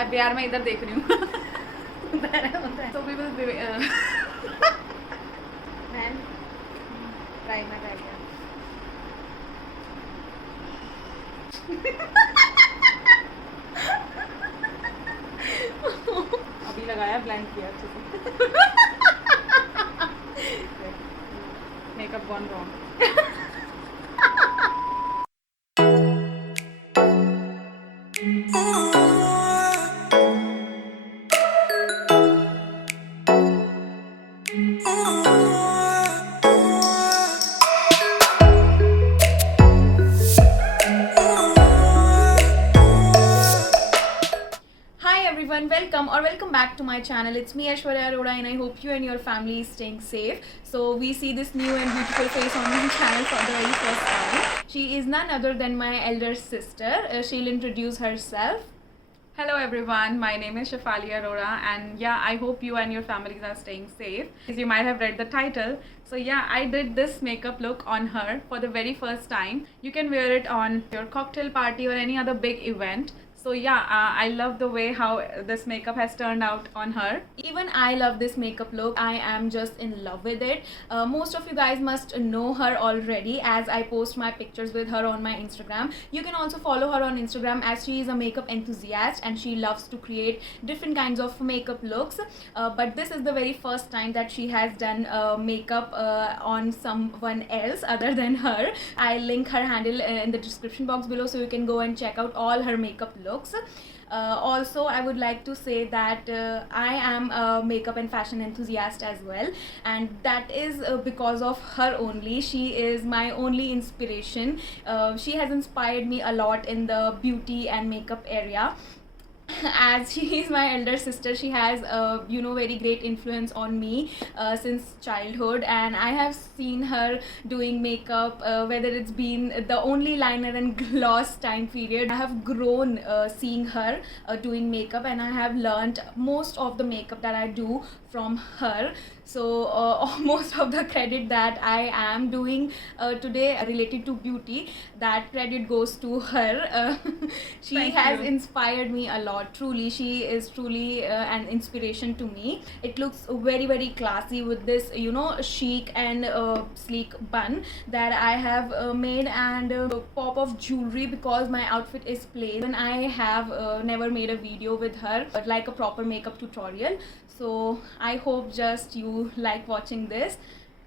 अब यार मैं इधर देख रही हूँ. So we will be. Man, try my idea. अभी लगाया ब्लेंड किया अच्छे से. Makeup gone wrong. Welcome back to my channel. It's me Aishwarya Arora and I hope you and your family is staying safe. So we see this new and beautiful face on my channel for the very first time. She is none other than my elder sister. She'll introduce herself. Hello everyone, my name is Shefali Arora and yeah, I hope you and your families are staying safe. As you might have read the title. So yeah, I did this makeup look on her for the very first time. You can wear it on your cocktail party or any other big event. So yeah, I love the way how this makeup has turned out on her. Even I love this makeup look. I am just in love with it. Most of you guys must know her already as I post my pictures with her on my Instagram. You can also follow her on Instagram as she is a makeup enthusiast and she loves to create different kinds of makeup looks. But this is the very first time that she has done makeup on someone else other than her. I'll link her handle in the description box below so you can go and check out all her makeup looks. Also, I would like to say that I am a makeup and fashion enthusiast as well, and that is because of her only. She is my only inspiration. She has inspired me a lot in the beauty and makeup area. As she is my elder sister, she has very great influence on me since childhood, and I have seen her doing makeup, whether it's been the only liner and gloss time period. I have grown seeing her doing makeup, and I have learned most of the makeup that I do from her. So most of the credit that I am doing today related to beauty, that credit goes to her. She has inspired me a lot. Truly, she is truly an inspiration to me. It looks very, very classy with this chic and sleek bun that I have made, and pop of jewelry because my outfit is plain and I have never made a video with her but like a proper makeup tutorial. So I hope just you like watching this,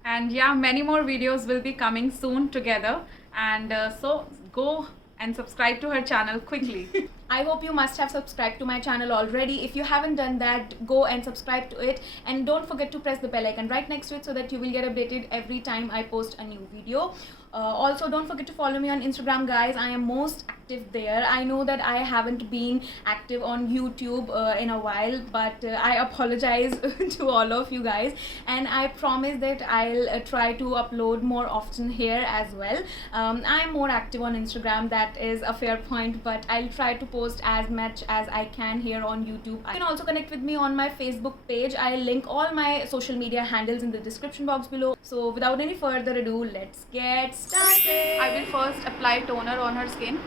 and yeah, many more videos will be coming soon together, and so go and subscribe to her channel quickly. I hope you must have subscribed to my channel already. If you haven't done that, go and subscribe to it, and don't forget to press the bell icon right next to it so that you will get updated every time I post a new video. Also, don't forget to follow me on Instagram, guys. I am most active there. I know that I haven't been active on YouTube in a while, but I apologize to all of you guys, and I promise that I'll try to upload more often here as well. I am more active on Instagram, that is a fair point, but I'll try to post as much as I can here on YouTube. You can also connect with me on my Facebook page. I'll link all my social media handles in the description box below. So without any further ado, let's get started. I will first apply toner on her skin.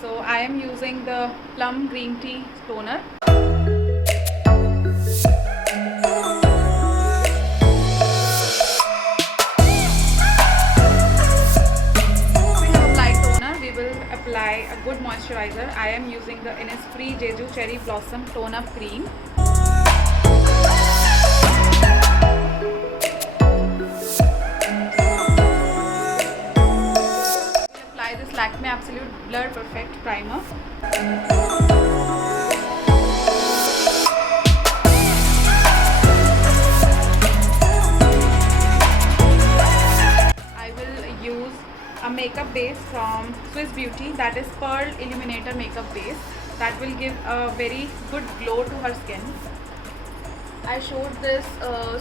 So I am using the Plum green tea toner. Apply a good moisturizer. I am using the Inisfree Jeju Cherry Blossom Tone Up Cream. Apply this Lakme Absolute Blur Perfect Primer. I will use a makeup base from Swiss Beauty, that is Pearl Illuminator makeup base, that will give a very good glow to her skin. I showed this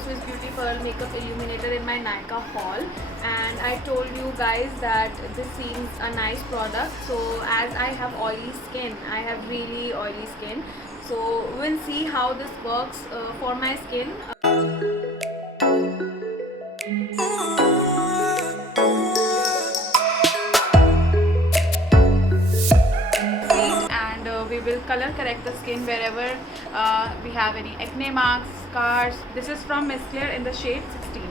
Swiss Beauty Pearl makeup illuminator in my Nykaa haul, and I told you guys that this seems a nice product. So as I have oily skin, I have really oily skin, so we'll see how this works for my skin. We will color correct the skin wherever we have any acne marks, scars. This is from Miss Clear in the shade 16.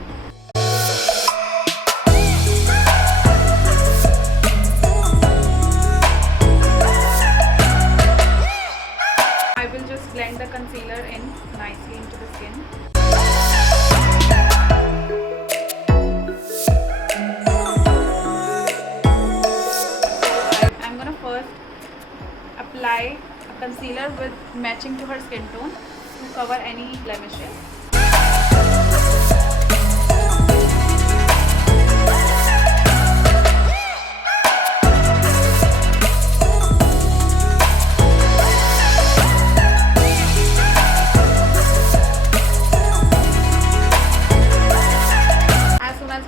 I will just blend the concealer in nicely into the skin. I'm gonna first apply a concealer with matching to her skin tone to cover any blemishes.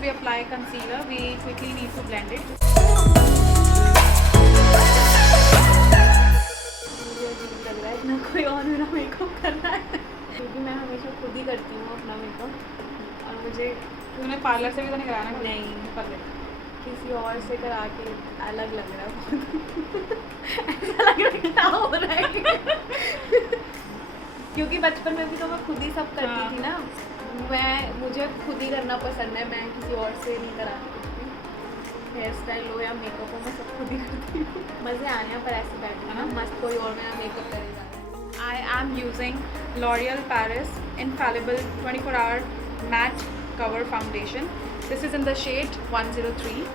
We apply concealer, we quickly need to blend it. मुझे अजीब लग रहा है ना कोई और मेरा makeup कर रहा है क्योंकि मैं हमेशा खुद ही करती हूँ अपना मेकअप और मुझे तूने पार्लर से भी तो नहीं कराना? नहीं कर ले। किसी और से करा के अलग लग रहा है ऐसा लग रहा है क्या हो रहा है क्योंकि बचपन में भी तो मैं खुद ही सब करती थी ना मुझे खुद ही करना पसंद है मैं किसी और से नहीं कराती हेयर स्टाइल हो या मेकअप हो मैं सब खुद ही करती हूँ मज़े आने हैं पर ऐसे बैठना ना मस्त कोई और मेरा मेकअप करेगा I am using L'Oreal Paris Infallible 24-hour matte cover foundation. This is in the shade 103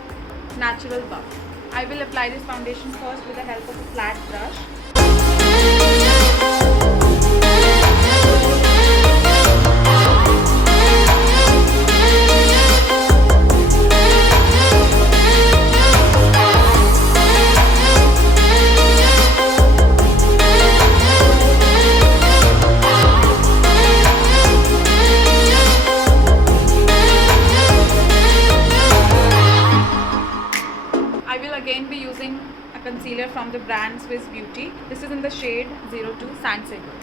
Natural Buff. I will apply this foundation first with the help of a flat brush. Concealer from the brand Swiss Beauty. This is in the shade 02 Sand Sable.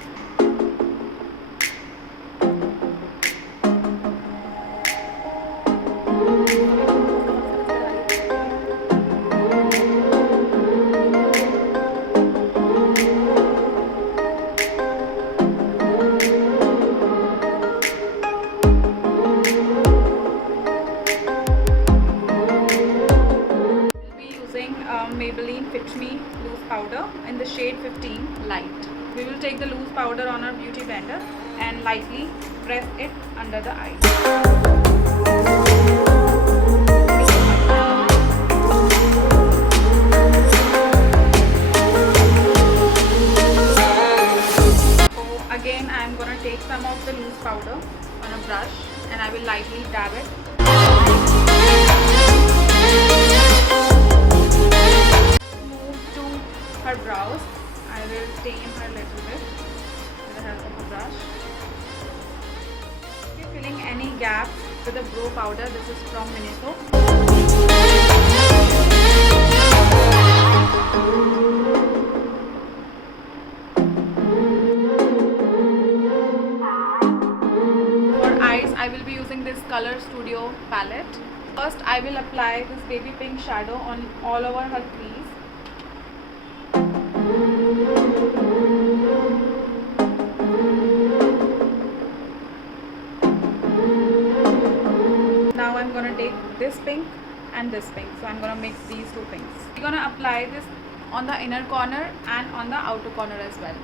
Maybelline Fit Me loose powder in the shade 15 light. We will take the loose powder on our beauty blender and lightly press it under the eyes. So again I am gonna take some of the loose powder on a brush and I will lightly dab it. Her brows, I will stain her little bit with the help of a brush. Okay, filling any gaps with a brow powder. This is from Miniso. For eyes, I will be using this Color Studio palette. First, I will apply this baby pink shadow on all over her crease. Now I'm gonna take this pink and this pink. So I'm gonna mix these two pinks. We're gonna apply this on the inner corner and on the outer corner as well.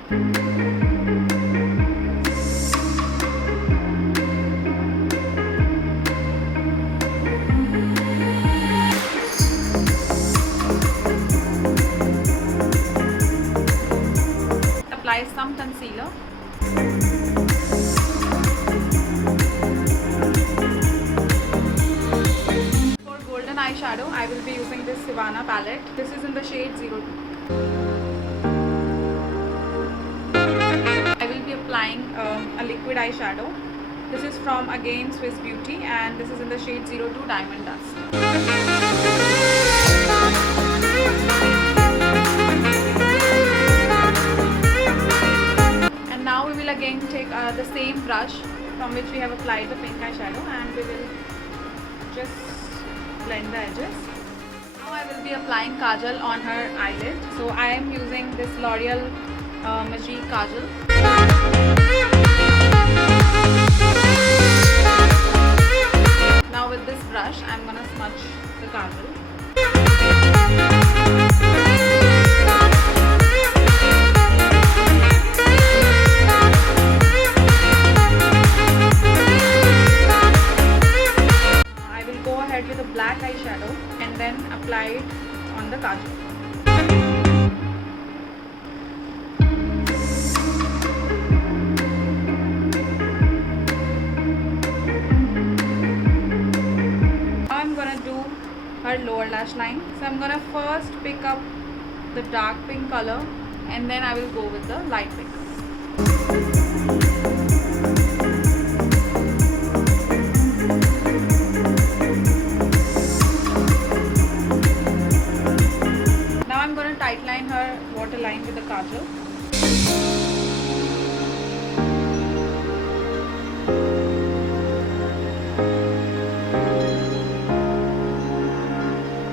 Apply some concealer. For golden eyeshadow, I will be using this Sivanna palette. This is in the shade 02. I will be applying a liquid eyeshadow. This is from again Swiss Beauty and this is in the shade 02 Diamond Dust. And now we will again take the same brush from which we have applied the pink eyeshadow and we will just blend the edges. Now I will be applying Kajal on her eyelid. So I am using this L'Oreal Magique Kajal. Now with this brush, I'm gonna smudge the Kajal. I will go ahead with a black eyeshadow and then apply it on the Kajal. Her lower lash line. So I'm gonna first pick up the dark pink color and then I will go with the light pink. Now I'm gonna tightline her waterline with the Kajal.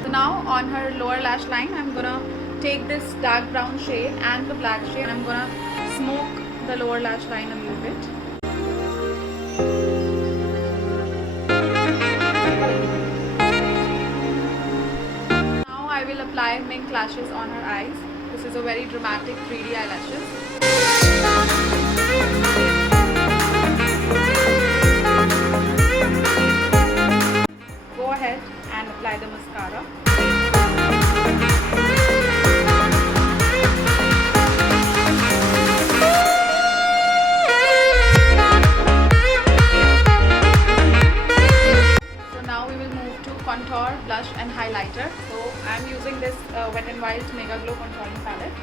Now on her lower lash line, I'm gonna take this dark brown shade and the black shade and I'm gonna smoke the lower lash line a little bit. Now I will apply mink lashes on her eyes. This is a very dramatic 3D eyelashes. Go ahead and apply the mascara. So now we will move to contour, blush and highlighter. So I am using this Wet n Wild Mega Glow contouring palette.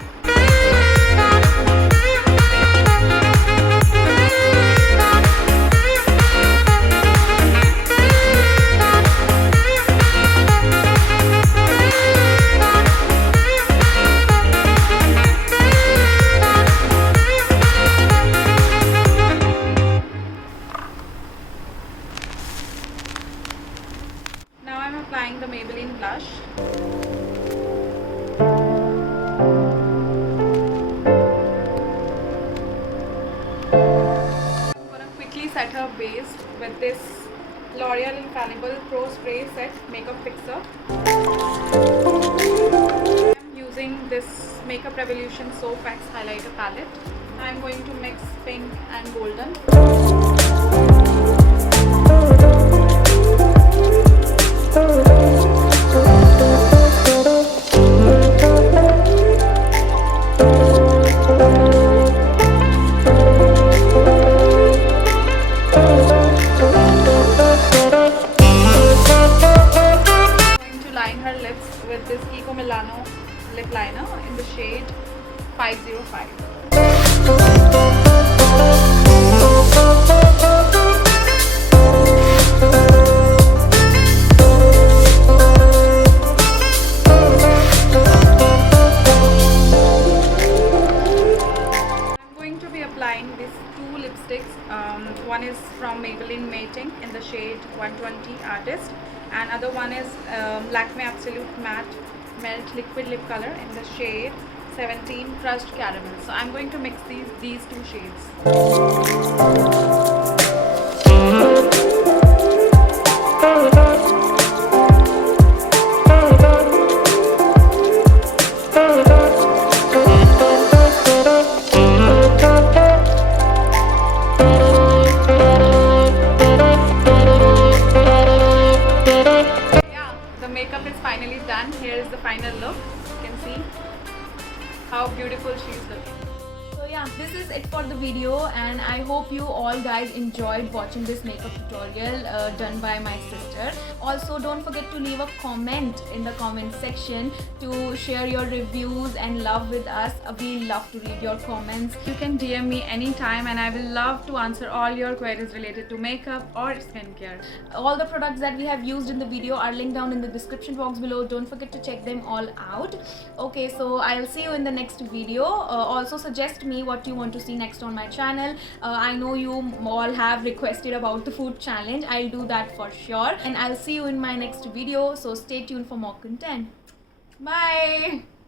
Now I'm applying the Maybelline blush. I'm gonna quickly set her base with this Loreal Infallible Pro Spray Set Makeup Fixer. I'm using this Makeup Revolution Soap Wax Highlighter Palette. I'm going to mix pink and golden. With this Kiko Milano lip liner in the shade 505. I'm going to be applying these two lipsticks. One is from Maybelline Mating in the shade 120 Artist. And other one is Lakme Absolute Matte Melt Liquid Lip Color in the shade 17 Crushed Caramel. So I'm going to mix these two shades. Done. Here is the final look. You can see how beautiful she's looking. So yeah, this is it for the video, and I hope you all guys enjoyed watching this makeup tutorial done by my sister. Also, don't forget to leave a comment in the comment section to share your reviews and love with us. We love to read your comments. You can DM me anytime and I will love to answer all your queries related to makeup or skincare. All the products that we have used in the video are linked down in the description box below. Don't forget to check them all out. Okay, so I'll see you in the next video. Also suggest me what you want to see next on my channel. I know you all have requested about the food challenge. I'll do that for sure, and I'll see you in my next video. So stay tuned for more content. Bye.